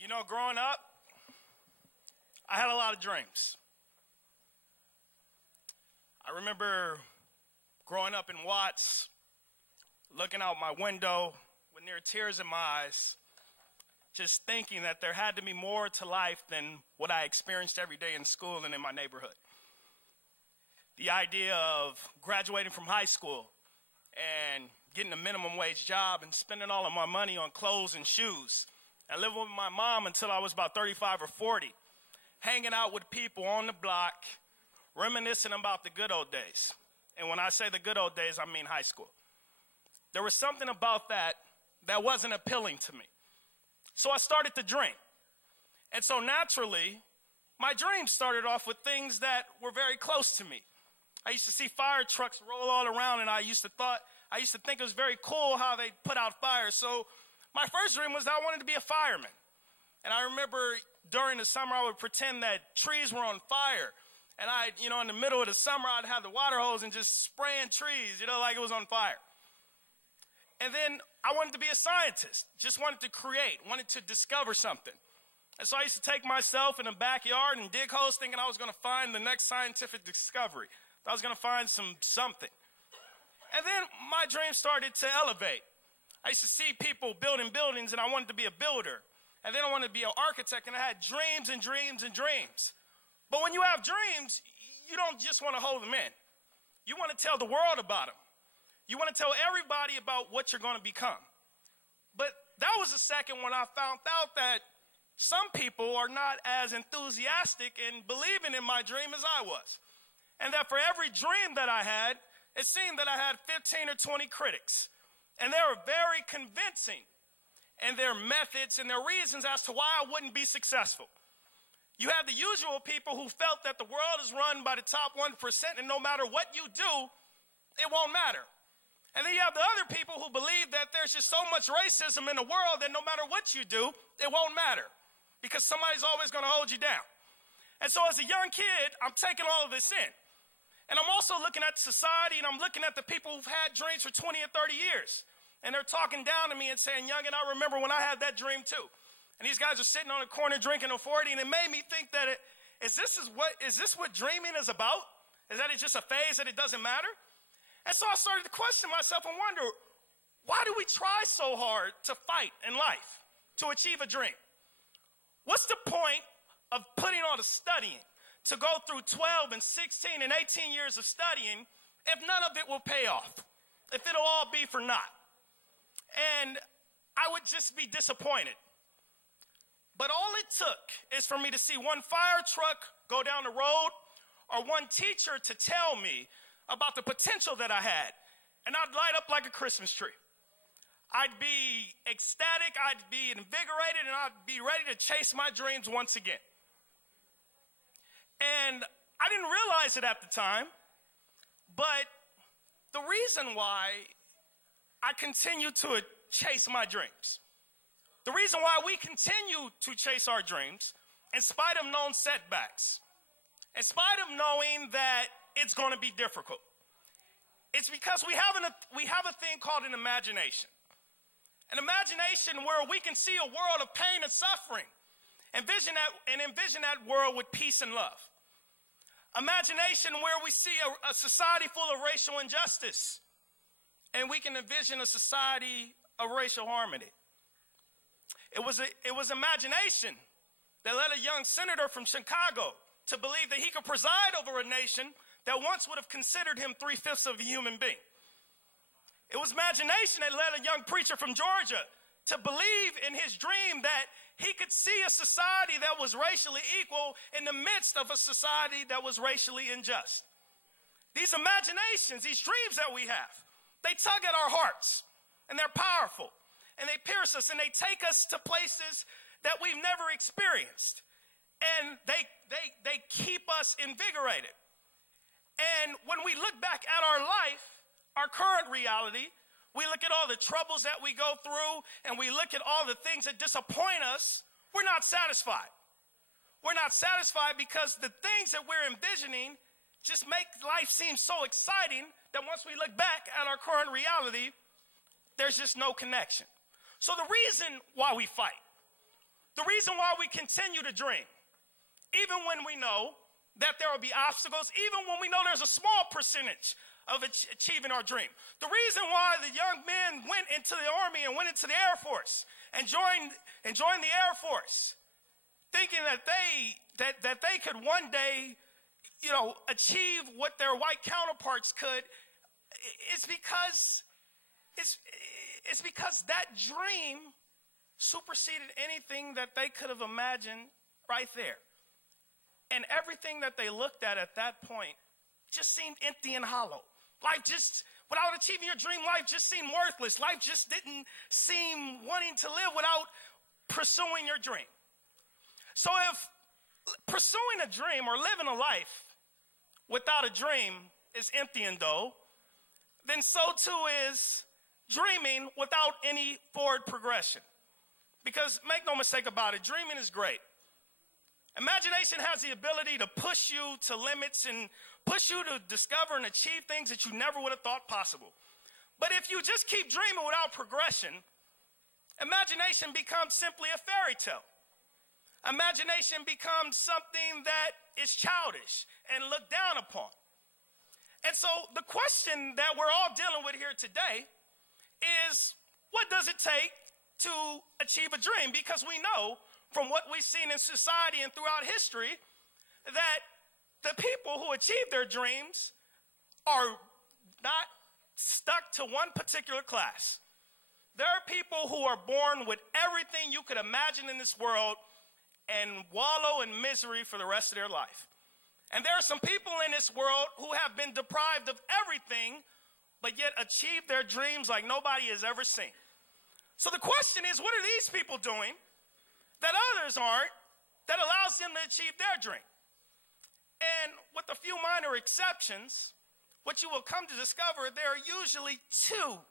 You know, growing up, I had a lot of dreams. I remember growing up in Watts, looking out my window with near tears in my eyes, just thinking that there had to be more to life than what I experienced every day in school and in my neighborhood. The idea of graduating from high school and getting a minimum wage job and spending all of my money on clothes and shoes and living with my mom until I was about 35 or 40, hanging out with people on the block, reminiscing about the good old days. And when I say the good old days, I mean high school. There was something about that that wasn't appealing to me. So I started to dream. And so naturally, my dreams started off with things that were very close to me. I used to see fire trucks roll all around, and I used to think it was very cool how they put out fires. So my first dream was that I wanted to be a fireman. And I remember during the summer, I would pretend that trees were on fire. And in the middle of the summer, I'd have the water hose and just spraying trees, like it was on fire. And then I wanted to be a scientist, just wanted to create, wanted to discover something. And so I used to take myself in the backyard and dig holes thinking I was going to find the next scientific discovery. I was going to find something. And then my dreams started to elevate. I used to see people building buildings, and I wanted to be a builder. And then I wanted to be an architect, and I had dreams and dreams and dreams. But when you have dreams, you don't just want to hold them in. You want to tell the world about them. You want to tell everybody about what you're going to become. But that was the second when I found out that some people are not as enthusiastic in believing in my dream as I was. And that for every dream that I had, it seemed that I had 15 or 20 critics. And they were very convincing in their methods and their reasons as to why I wouldn't be successful. You have the usual people who felt that the world is run by the top 1%, and no matter what you do, it won't matter. And then you have the other people who believe that there's just so much racism in the world that no matter what you do, it won't matter because somebody's always going to hold you down. And so as a young kid, I'm taking all of this in. And I'm also looking at society, and I'm looking at the people who've had dreams for 20 or 30 years. And they're talking down to me and saying, "Youngin, I remember when I had that dream too." And these guys are sitting on a corner drinking a 40, and it made me think that is this what dreaming is about? Is that it's just a phase, that it doesn't matter? And so I started to question myself and wonder, why do we try so hard to fight in life, to achieve a dream? What's the point of putting all the studying, to go through 12 and 16 and 18 years of studying, if none of it will pay off, if it'll all be for naught? And I would just be disappointed. But all it took is for me to see one fire truck go down the road or one teacher to tell me about the potential that I had, and I'd light up like a Christmas tree. I'd be ecstatic, I'd be invigorated, and I'd be ready to chase my dreams once again. And I didn't realize it at the time, but the reason why I continue to chase my dreams, the reason why we continue to chase our dreams, in spite of known setbacks, in spite of knowing that it's going to be difficult, it's because we have a thing called an imagination. An imagination where we can see a world of pain and suffering and envision that world with peace and love. Imagination where we see a society full of racial injustice, and we can envision a society of racial harmony. It was imagination that led a young senator from Chicago to believe that he could preside over a nation that once would have considered him 3/5 of a human being. It was imagination that led a young preacher from Georgia to believe in his dream that he could see a society that was racially equal in the midst of a society that was racially unjust. These imaginations, these dreams that we have, they tug at our hearts, and they're powerful, and they pierce us, and they take us to places that we've never experienced, and they keep us invigorated. And when we look back at our life, our current reality, we look at all the troubles that we go through, and we look at all the things that disappoint us, we're not satisfied. We're not satisfied because the things that we're envisioning just make life seem so exciting that once we look back at our current reality, there's just no connection. So the reason why we fight, The reason why we continue to dream, even when we know that there will be obstacles, even when we know there's a small percentage of achieving our dream. The reason why the young men went into the Army and went into the Air Force and joined the Air Force, thinking that they could one day, achieve what their white counterparts could, it's because that dream superseded anything that they could have imagined right there. And everything that they looked at that point just seemed empty and hollow. Life just, without achieving your dream, life just seemed worthless. Life just didn't seem wanting to live without pursuing your dream. So if pursuing a dream or living a life without a dream is empty and dull, then so too is dreaming without any forward progression. Because make no mistake about it, dreaming is great. Imagination has the ability to push you to limits and push you to discover and achieve things that you never would have thought possible. But if you just keep dreaming without progression, imagination becomes simply a fairy tale. Imagination becomes something that is childish and looked down upon. And so the question that we're all dealing with here today is, what does it take to achieve a dream? Because we know from what we've seen in society and throughout history that the people who achieve their dreams are not stuck to one particular class. There are people who are born with everything you could imagine in this world and wallow in misery for the rest of their life. And there are some people in this world who have been deprived of everything, but yet achieve their dreams like nobody has ever seen. So the question is, what are these people doing that others aren't, that allows them to achieve their dream? And with a few minor exceptions, what you will come to discover, there are usually two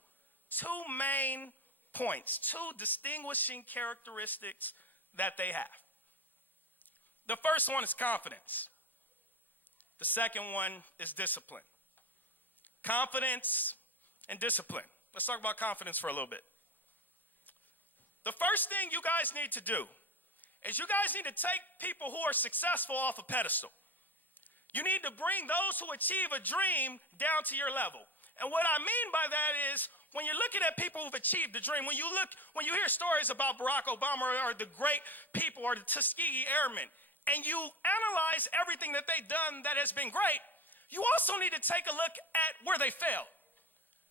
main points, two distinguishing characteristics that they have. The first one is confidence. The second one is discipline. Confidence and discipline. Let's talk about confidence for a little bit. The first thing you guys need to do is you guys need to take people who are successful off a pedestal. You need to bring those who achieve a dream down to your level. And what I mean by that is, when you're looking at people who've achieved the dream, when you hear stories about Barack Obama or the great people or the Tuskegee Airmen, and you analyze everything that they've done that has been great, you also need to take a look at where they failed.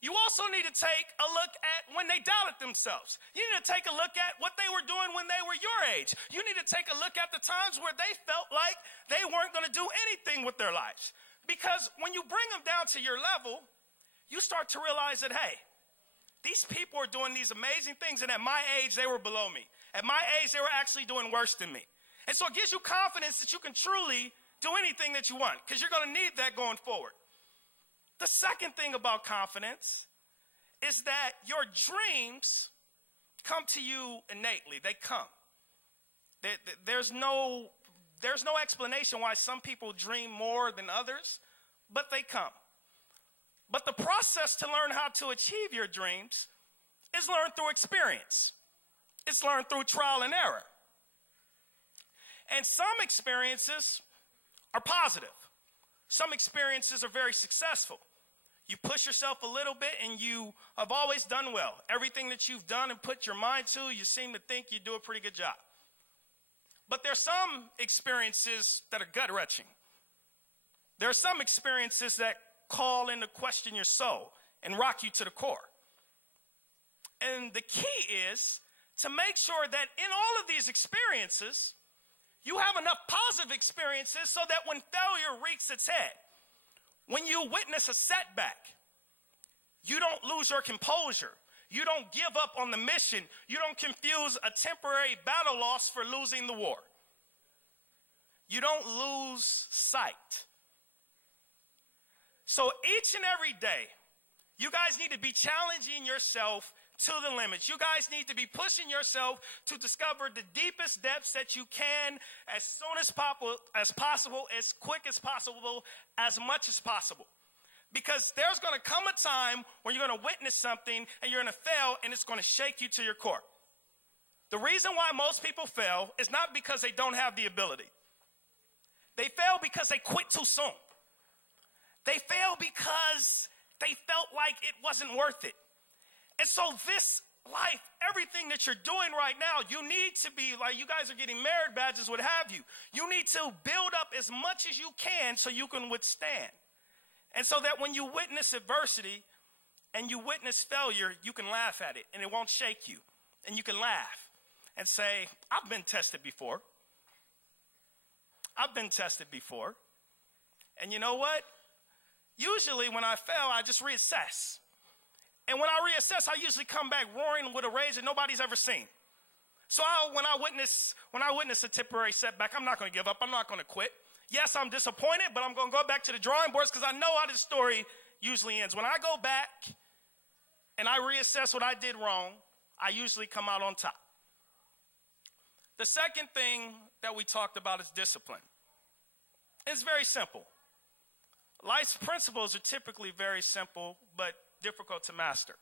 You also need to take a look at when they doubted themselves. You need to take a look at what they were doing when they were your age. You need to take a look at the times where they felt like they weren't going to do anything with their lives. Because when you bring them down to your level, you start to realize that, hey, these people are doing these amazing things, and at my age, they were below me. At my age, they were actually doing worse than me. And so it gives you confidence that you can truly do anything that you want, because you're going to need that going forward. The second thing about confidence is that your dreams come to you innately. They come. There's no explanation why some people dream more than others, but they come. But the process to learn how to achieve your dreams is learned through experience. It's learned through trial and error. And some experiences are positive. Some experiences are very successful. You push yourself a little bit and you have always done well. Everything that you've done and put your mind to, you seem to think you do a pretty good job. But there's some experiences that are gut-wrenching. There are some experiences that call into question your soul and rock you to the core. And the key is to make sure that in all of these experiences, you have enough positive experiences so that when failure rears its head, when you witness a setback, you don't lose your composure. You don't give up on the mission. You don't confuse a temporary battle loss for losing the war. You don't lose sight. So each and every day, you guys need to be challenging yourself to the limits. You guys need to be pushing yourself to discover the deepest depths that you can as soon as possible, as quick as possible, as much as possible. Because there's going to come a time when you're going to witness something and you're going to fail and it's going to shake you to your core. The reason why most people fail is not because they don't have the ability. They fail because they quit too soon. They fail because they felt like it wasn't worth it. And so this life, everything that you're doing right now, you need to be, like you guys are getting merit badges, what have you. You need to build up as much as you can so you can withstand. And so that when you witness adversity and you witness failure, you can laugh at it and it won't shake you. And you can laugh and say, I've been tested before. I've been tested before. And you know what? Usually when I fail, I just reassess. And when I reassess, I usually come back roaring with a rage that nobody's ever seen. So when I witness a temporary setback, I'm not going to give up. I'm not going to quit. Yes, I'm disappointed, but I'm going to go back to the drawing boards because I know how this story usually ends. When I go back and I reassess what I did wrong, I usually come out on top. The second thing that we talked about is discipline. It's very simple. Life's principles are typically very simple, but difficult to master.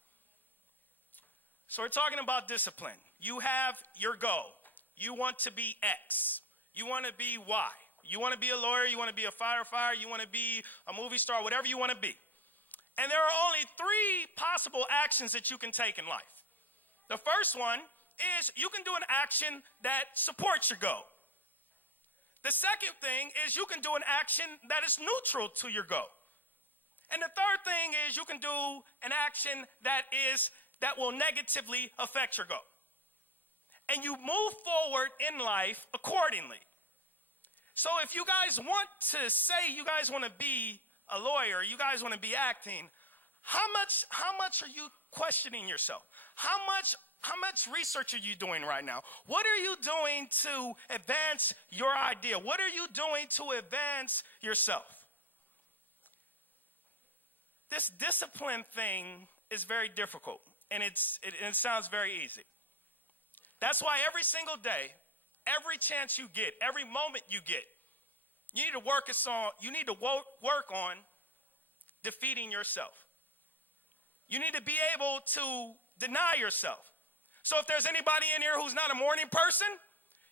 So we're talking about discipline. You have your goal. You want to be X. You want to be Y. You want to be a lawyer. You want to be a firefighter. You want to be a movie star, whatever you want to be. And there are only 3 possible actions that you can take in life. The first one is you can do an action that supports your goal. The second thing is you can do an action that is neutral to your goal. And the third thing is you can do an action that will negatively affect your goal. And you move forward in life accordingly. So if you guys want to say you guys want to be a lawyer, you guys want to be acting, how much are you questioning yourself? How much research are you doing right now? What are you doing to advance your idea? What are you doing to advance yourself? This discipline thing is very difficult, and it sounds very easy. That's why every single day, every chance you get, every moment you get, you need to work on defeating yourself. You need to be able to deny yourself. So if there's anybody in here who's not a morning person,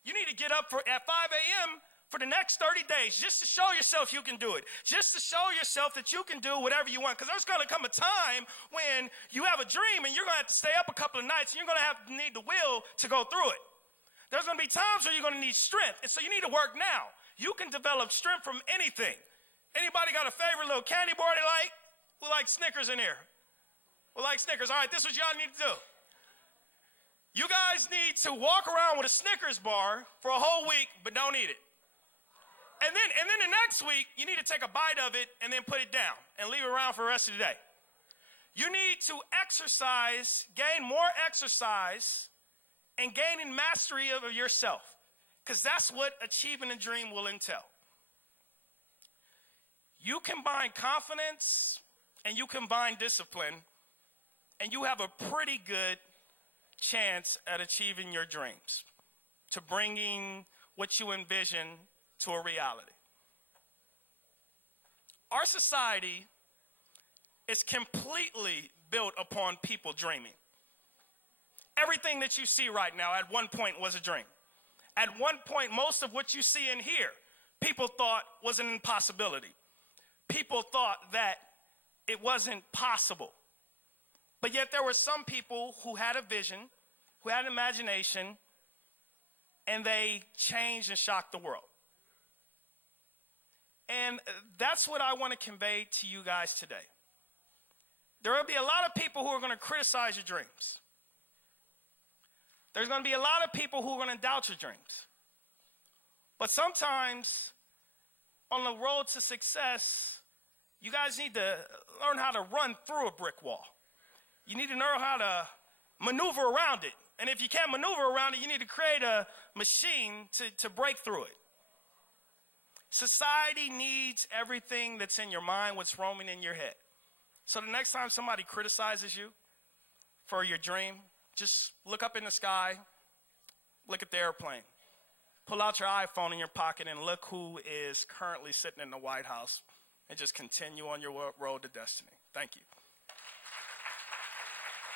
you need to get up at 5 a.m. for the next 30 days just to show yourself you can do it. Just to show yourself that you can do whatever you want. Because there's going to come a time when you have a dream and you're going to have to stay up a couple of nights and you're going to need the will to go through it. There's going to be times where you're going to need strength. And so you need to work now. You can develop strength from anything. Anybody got a favorite little candy bar they like? Who likes Snickers in here? Who likes Snickers? All right, this is what y'all need to do. You guys need to walk around with a Snickers bar for a whole week, but don't eat it. And then the next week, you need to take a bite of it and then put it down and leave it around for the rest of the day. You need to exercise, gain more exercise, and gaining mastery of yourself, because that's what achieving a dream will entail. You combine confidence and you combine discipline, and you have a pretty good chance at achieving your dreams, to bringing what you envision to a reality. Our society is completely built upon people dreaming. Everything that you see right now at one point was a dream. At one point, most of what you see in here, people thought was an impossibility. People thought that it wasn't possible. But yet there were some people who had a vision, who had an imagination, and they changed and shocked the world. And that's what I want to convey to you guys today. There will be a lot of people who are going to criticize your dreams. There's going to be a lot of people who are going to doubt your dreams. But sometimes on the road to success, you guys need to learn how to run through a brick wall. You need to know how to maneuver around it. And if you can't maneuver around it, you need to create a machine to break through it. Society needs everything that's in your mind, what's roaming in your head. So the next time somebody criticizes you for your dream, just look up in the sky, look at the airplane. Pull out your iPhone in your pocket and look who is currently sitting in the White House, and just continue on your road to destiny. Thank you.